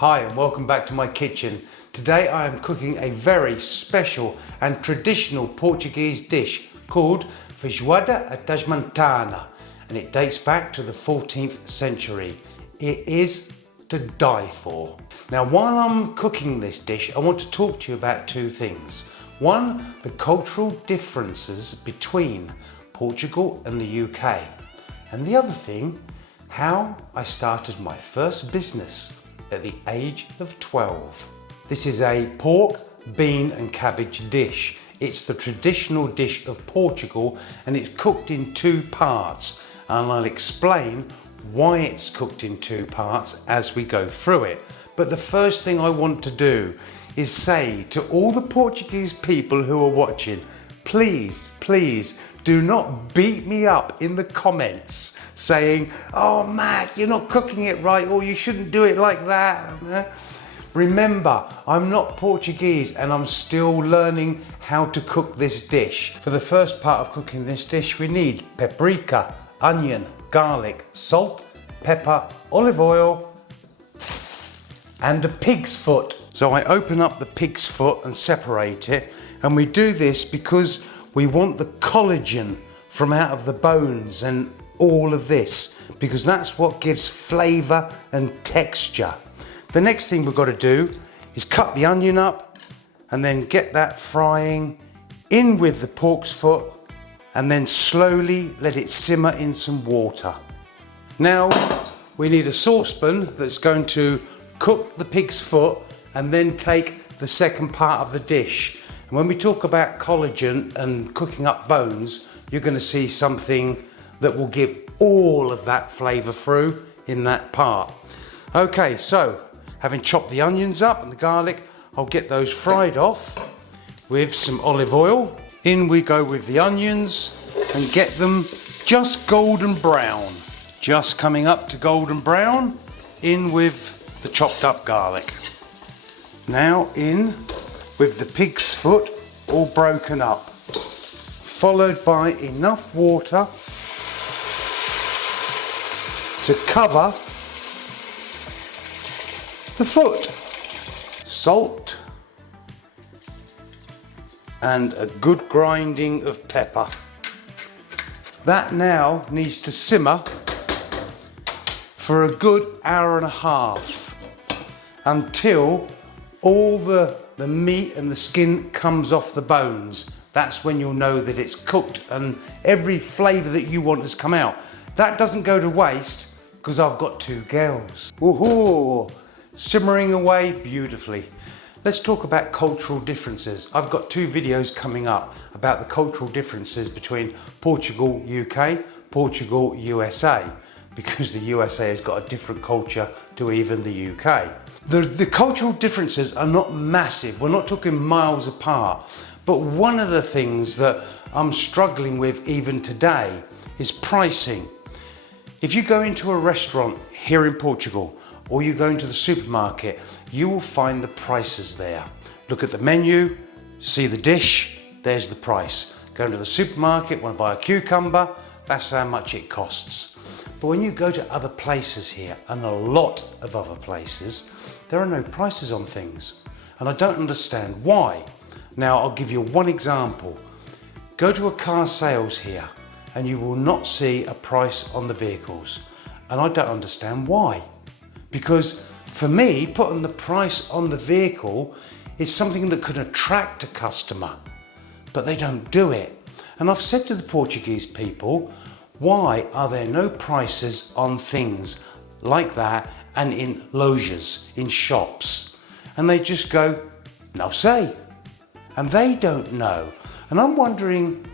Hi and welcome back to my kitchen. Today I am cooking a very special and traditional Portuguese dish called Feijoada à Tasmantana, and it dates back to the 14th century. It is to die for. Now while I'm cooking this dish, I want to talk to you about two things. One, the cultural differences between Portugal and the UK. And the other thing, how I started my first business at the age of 12. This is a pork, bean and cabbage dish. It's the traditional dish of Portugal and it's cooked in two parts, and I'll explain why it's cooked in two parts as we go through it. But the first thing I want to do is say to all the Portuguese people who are watching, please do not beat me up in the comments saying, oh Mac, you're not cooking it right, or you shouldn't do it like that. Remember, I'm not Portuguese and I'm still learning how to cook this dish. For the first part of cooking this dish, we need paprika, onion, garlic, salt, pepper, olive oil, and a pig's foot. So I open up the pig's foot and separate it, and we do this because we want the collagen from out of the bones and all of this, because that's what gives flavour and texture. The next thing we've got to do is cut the onion up and then get that frying in with the pork's foot, and then slowly let it simmer in some water. Now we need a saucepan that's going to cook the pig's foot and then take the second part of the dish. And when we talk about collagen and cooking up bones, you're going to see something that will give all of that flavour through in that part. Okay, so having chopped the onions up and the garlic, I'll get those fried off with some olive oil. In we go with the onions and get them just golden brown. Just coming up to golden brown, in with the chopped up garlic. Now in with the pig's foot all broken up, followed by enough water to cover the foot, salt and a good grinding of pepper. That now needs to simmer for a good hour and a half until all the meat and the skin comes off the bones. That's when you'll know that it's cooked and every flavour that you want has come out. That doesn't go to waste because I've got two girls. Woohoo! Simmering away beautifully. Let's talk about cultural differences. I've got two videos coming up about the cultural differences between Portugal, UK, Portugal, USA, because the USA has got a different culture to even the UK. The cultural differences are not massive, we're not talking miles apart, but one of the things that I'm struggling with even today is pricing. If you go into a restaurant here in Portugal or you go into the supermarket, you will find the prices there. Look at the menu, see the dish, there's the price. Go into the supermarket, want to buy a cucumber, that's how much it costs. But when you go to other places here, and a lot of other places, there are no prices on things. And I don't understand why. Now I'll give you one example. Go to a car sales here and you will not see a price on the vehicles. And I don't understand why. Because for me, putting the price on the vehicle is something that could attract a customer, but they don't do it. And I've said to the Portuguese people, why are there no prices on things like that and in lojas, in shops? And they just go, no say. And they don't know. And I'm wondering,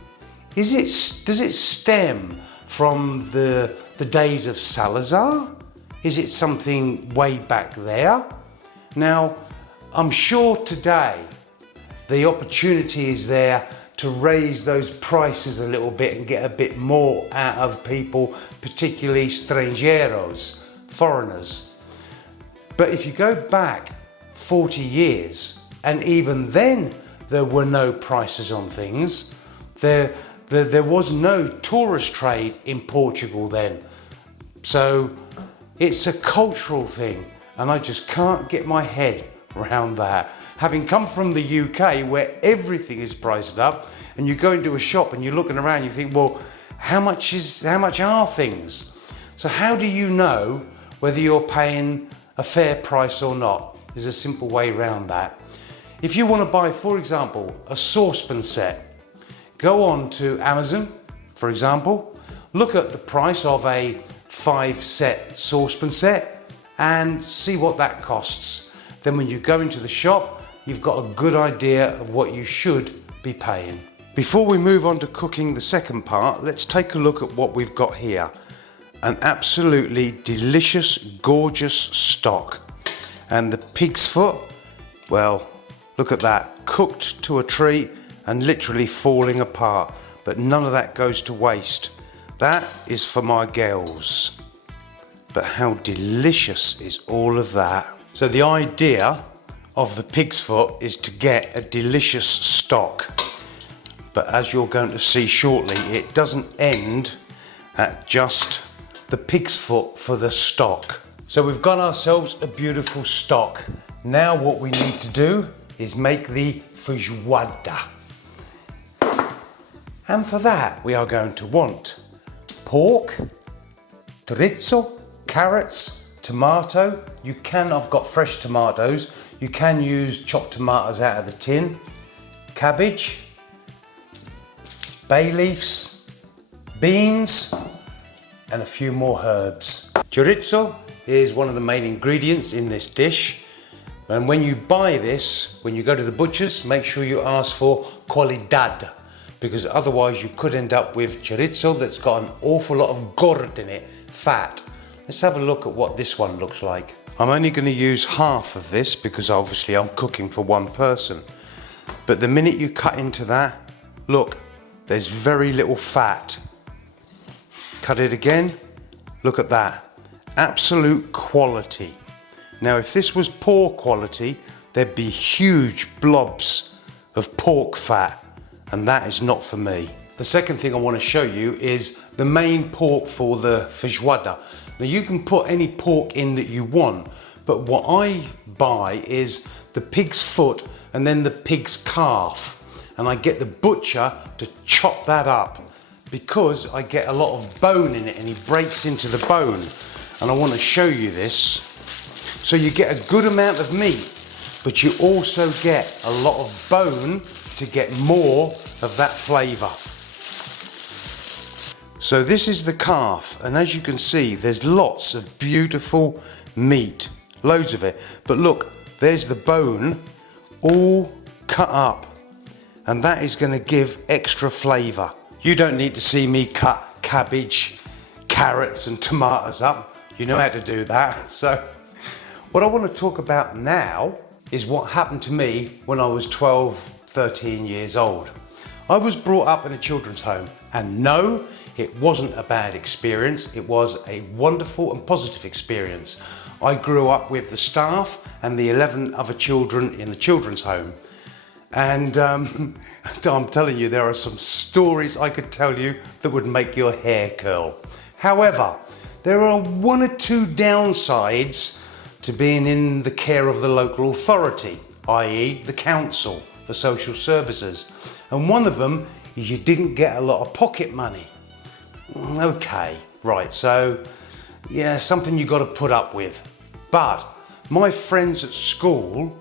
does it stem from the days of Salazar? Is it something way back there? Now, I'm sure today the opportunity is there to raise those prices a little bit and get a bit more out of people, particularly estrangeiros, foreigners. But if you go back 40 years, and even then there were no prices on things, there was no tourist trade in Portugal then. So it's a cultural thing. and I just can't get my head around that. Having come from the UK where everything is priced up, and you go into a shop and you're looking around, you think, well, how much are things? So how do you know whether you're paying a fair price or not? There's a simple way around that. If you want to buy, for example, a saucepan set, go on to Amazon, for example, look at the price of a 5-set saucepan set and see what that costs. Then when you go into the shop, you've got a good idea of what you should be paying. Before we move on to cooking the second part, let's take a look at what we've got here. An absolutely delicious, gorgeous stock. And the pig's foot, well, look at that, cooked to a treat and literally falling apart. But none of that goes to waste. That is for my girls. But how delicious is all of that? So the idea of the pig's foot is to get a delicious stock. But as you're going to see shortly, it doesn't end at just the pig's foot for the stock. So we've got ourselves a beautiful stock. Now what we need to do is make the feijoada. And for that we are going to want pork, chorizo, carrots, tomato. I've got fresh tomatoes. You can use chopped tomatoes out of the tin. Cabbage, bay leaves, beans, and a few more herbs. Chorizo is one of the main ingredients in this dish. And when you buy this, when you go to the butcher's, make sure you ask for qualidad, because otherwise you could end up with chorizo that's got an awful lot of gord in it, fat. Let's have a look at what this one looks like. I'm only going to use half of this because obviously I'm cooking for one person. But the minute you cut into that, look, there's very little fat. Cut it again, look at that. Absolute quality. Now if this was poor quality, there'd be huge blobs of pork fat, and that is not for me. The second thing I want to show you is the main pork for the feijoada. Now you can put any pork in that you want, but what I buy is the pig's foot and then the pig's calf. And I get the butcher to chop that up because I get a lot of bone in it and he breaks into the bone. And I want to show you this. So you get a good amount of meat, but you also get a lot of bone to get more of that flavour. So this is the calf, and as you can see, there's lots of beautiful meat, loads of it. But look, there's the bone all cut up, and that is going to give extra flavour. You don't need to see me cut cabbage, carrots and tomatoes up. You know how to do that. So what I want to talk about now is what happened to me when I was 12, 13 years old. I was brought up in a children's home, and no, it wasn't a bad experience. It was a wonderful and positive experience. I grew up with the staff and the 11 other children in the children's home. And I'm telling you, there are some stories I could tell you that would make your hair curl. However, there are one or two downsides to being in the care of the local authority, i.e. the council, the social services. And one of them is you didn't get a lot of pocket money. Okay, right, so yeah, something you got to put up with. But my friends at school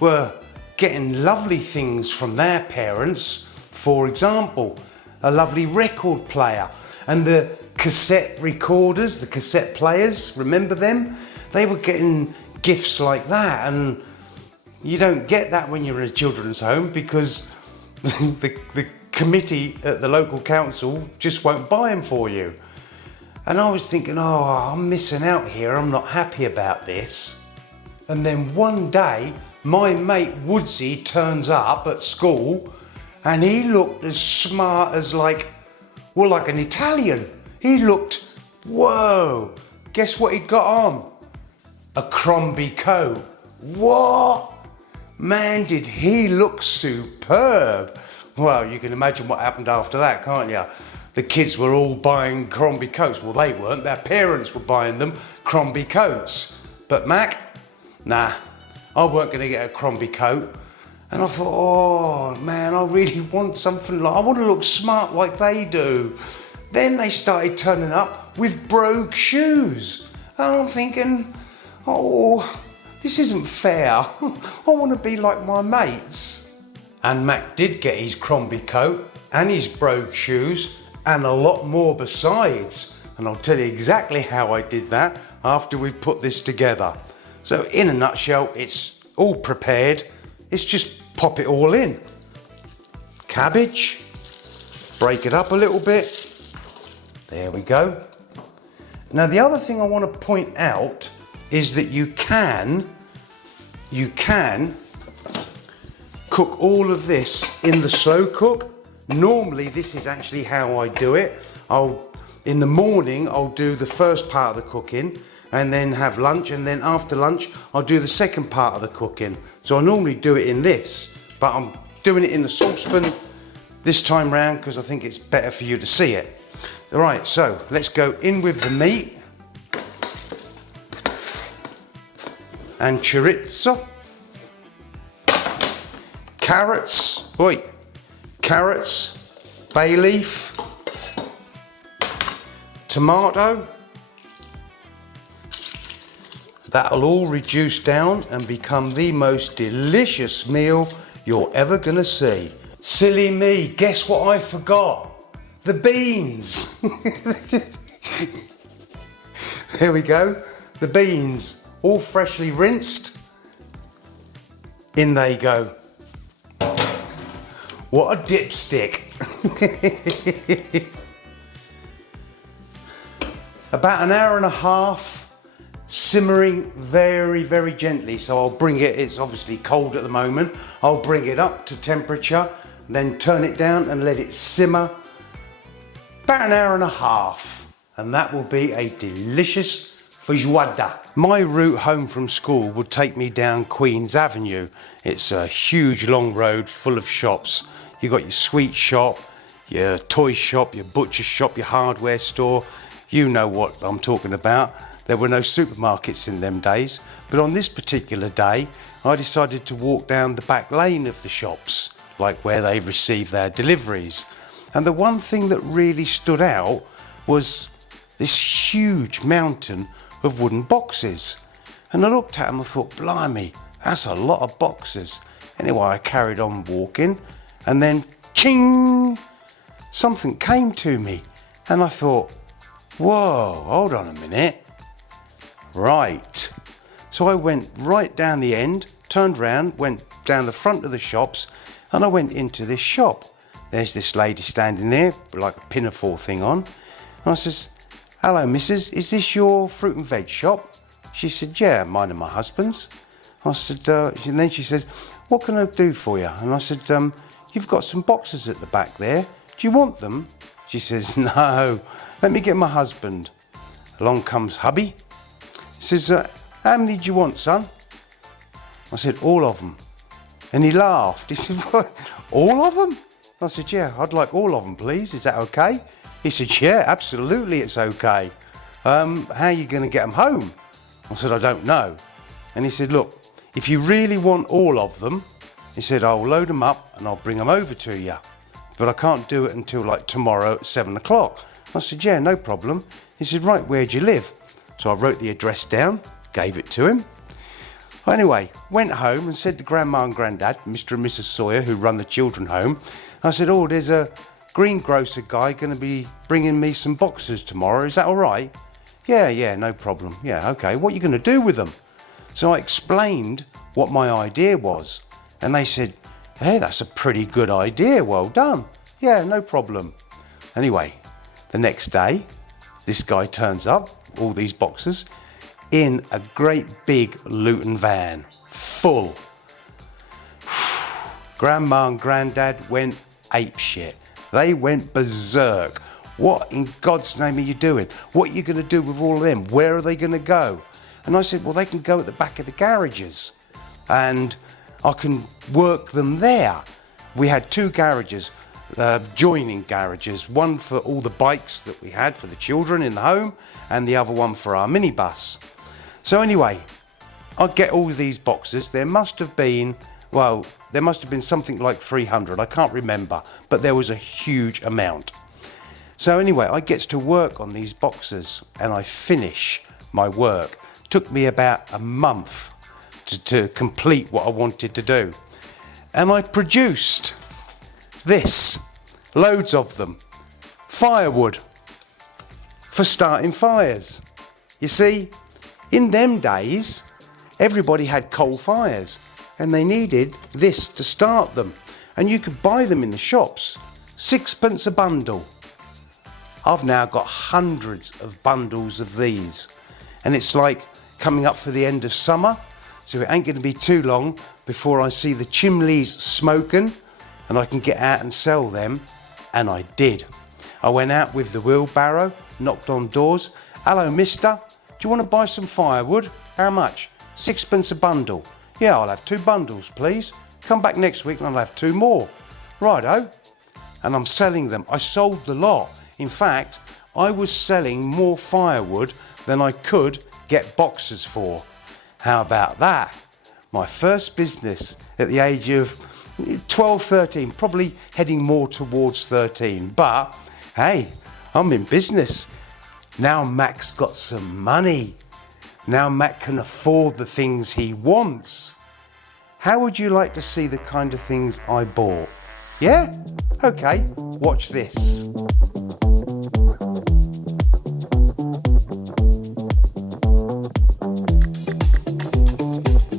were getting lovely things from their parents. For example, a lovely record player and the cassette recorders, the cassette players, remember them? They were getting gifts like that, and you don't get that when you're in a children's home because the committee at the local council just won't buy them for you. And I was thinking, oh, I'm missing out here, I'm not happy about this. And then one day, my mate Woodsy turns up at school and he looked as smart as like an Italian. He looked, whoa, guess what he got on? A Crombie coat. What? Man, did he look superb. Well, you can imagine what happened after that, can't you? The kids were all buying Crombie coats. Well, they weren't, their parents were buying them Crombie coats. But Mac, nah, I weren't going to get a Crombie coat. And I thought, oh man, I really want something I want to look smart like they do. Then they started turning up with brogue shoes. And I'm thinking, oh, this isn't fair. I want to be like my mates. And Mac did get his Crombie coat and his brogue shoes and a lot more besides. And I'll tell you exactly how I did that after we've put this together. So in a nutshell, it's all prepared. It's just pop it all in. Cabbage, break it up a little bit. There we go. Now the other thing I want to point out is that you can cook all of this in the slow cook. Normally this is actually how I do it. In the morning I'll do the first part of the cooking and then have lunch, and then after lunch I'll do the second part of the cooking. So I normally do it in this, but I'm doing it in the saucepan this time round because I think it's better for you to see it. Alright, so let's go in with the meat and chorizo, carrots, bay leaf, tomato. That'll all reduce down and become the most delicious meal you're ever gonna see. Silly me, guess what I forgot? The beans. There we go, the beans, all freshly rinsed. In they go. What a dipstick. About an hour and a half, simmering very, very gently. So I'll bring it, it's obviously cold at the moment, I'll bring it up to temperature, then turn it down and let it simmer about an hour and a half, and that will be a delicious feijoada. My route home from school would take me down Queen's Avenue. It's a huge long road full of shops. You've got your sweet shop, your toy shop, your butcher shop, your hardware store. You know what I'm talking about. There were no supermarkets in them days, but on this particular day I decided to walk down the back lane of the shops, like where they receive their deliveries. And the one thing that really stood out was this huge mountain of wooden boxes. And I looked at them and thought, blimey, that's a lot of boxes. Anyway, I carried on walking, and then ching, something came to me. And I thought, whoa, hold on a minute. Right. So I went right down the end, turned round, went down the front of the shops, and I went into this shop. There's this lady standing there with like a pinafore thing on. And I says, hello missus, is this your fruit and veg shop? She said, yeah, mine and my husband's. I said, and then she says, what can I do for you? And I said, you've got some boxes at the back there. Do you want them? She says, no, let me get my husband. Along comes hubby. He says, how many do you want, son? I said, all of them. And he laughed. He said, what? All of them? I said, yeah, I'd like all of them, please. Is that okay? He said, yeah, absolutely, it's okay. How are you going to get them home? I said, I don't know. And he said, look, if you really want all of them, he said, I'll load them up and I'll bring them over to you. But I can't do it until like tomorrow at 7 o'clock. I said, yeah, no problem. He said, right, where do you live? So I wrote the address down, gave it to him. Anyway, went home and said to Grandma and Grandad, Mr. and Mrs. Sawyer, who run the children home, I said, oh, there's a greengrocer guy going to be bringing me some boxes tomorrow. Is that all right? Yeah, no problem. Yeah, okay. What are you going to do with them? So I explained what my idea was. And they said, hey, that's a pretty good idea. Well done. Yeah, no problem. Anyway, the next day, this guy turns up, all these boxes, in a great big Luton van, full. Grandma and Grandad went apeshit. They went berserk. What in God's name are you doing? What are you going to do with all of them? Where are they going to go? And I said, well, they can go at the back of the garages and I can work them there. We had two garages, joining garages, one for all the bikes that we had for the children in the home and the other one for our minibus. So anyway, I get all these boxes. There must have been something like 300. I can't remember, but there was a huge amount. So anyway, I get to work on these boxes and I finish my work. Took me about a month to complete what I wanted to do. And I produced this, loads of them. Firewood for starting fires. You see, in them days, everybody had coal fires and they needed this to start them. And you could buy them in the shops, 6p a bundle. I've now got hundreds of bundles of these. And it's like coming up for the end of summer, so it ain't going to be too long before I see the chimneys smoking and I can get out and sell them. And I did. I went out with the wheelbarrow, knocked on doors. Hello, mister, do you want to buy some firewood? How much? 6p a bundle. Yeah, I'll have 2 bundles, please. Come back next week and I'll have 2 more. Righto. And I'm selling them. I sold the lot. In fact, I was selling more firewood than I could get boxes for. How about that? My first business at the age of 12, 13, probably heading more towards 13. But hey, I'm in business. Now Mac's got some money. Now Mac can afford the things he wants. How would you like to see the kind of things I bought? Yeah? Okay, watch this.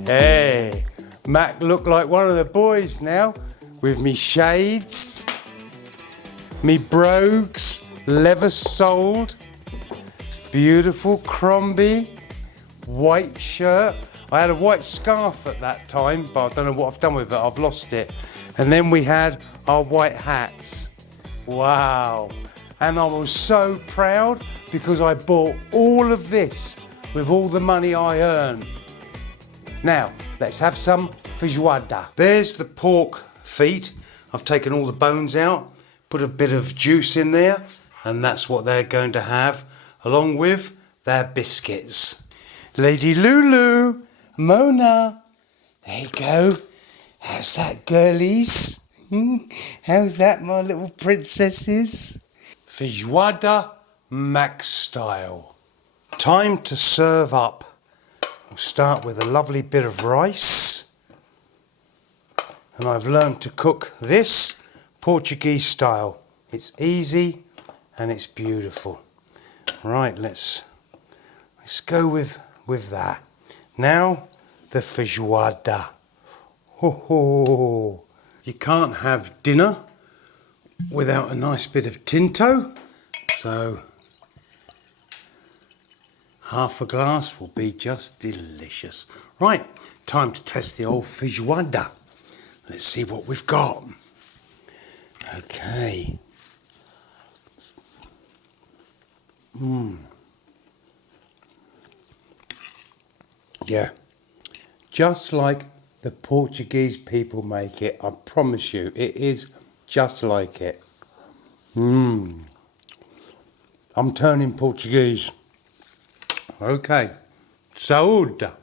Hey, Mac look like one of the boys now, with me shades, me brogues, leather soled, beautiful Crombie, white shirt. I had a white scarf at that time, but I don't know what I've done with it, I've lost it. And then we had our white hats. Wow. And I was so proud because I bought all of this with all the money I earned. Now, let's have some feijoada. There's the pork feet. I've taken all the bones out, put a bit of juice in there, and that's what they're going to have, along with their biscuits. Lady Lulu, Mona, there you go. How's that, girlies? How's that, my little princesses? Feijoada Mac style. Time to serve up. We'll start with a lovely bit of rice. And I've learned to cook this Portuguese style. It's easy and it's beautiful. Right, let's go with that. Now, the feijoada. Ho ho! You can't have dinner without a nice bit of tinto, so half a glass will be just delicious. Right, time to test the old feijoada. Let's see what we've got. Okay. Yeah, just like the Portuguese people make it, I promise you, it is just like it. I'm turning Portuguese. Okay, saúde.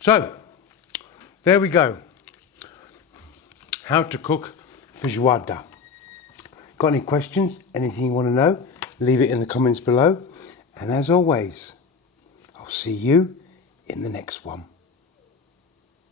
So, there we go. How to cook feijoada. Got any questions? Anything you want to know? Leave it in the comments below. And as always, I'll see you in the next one.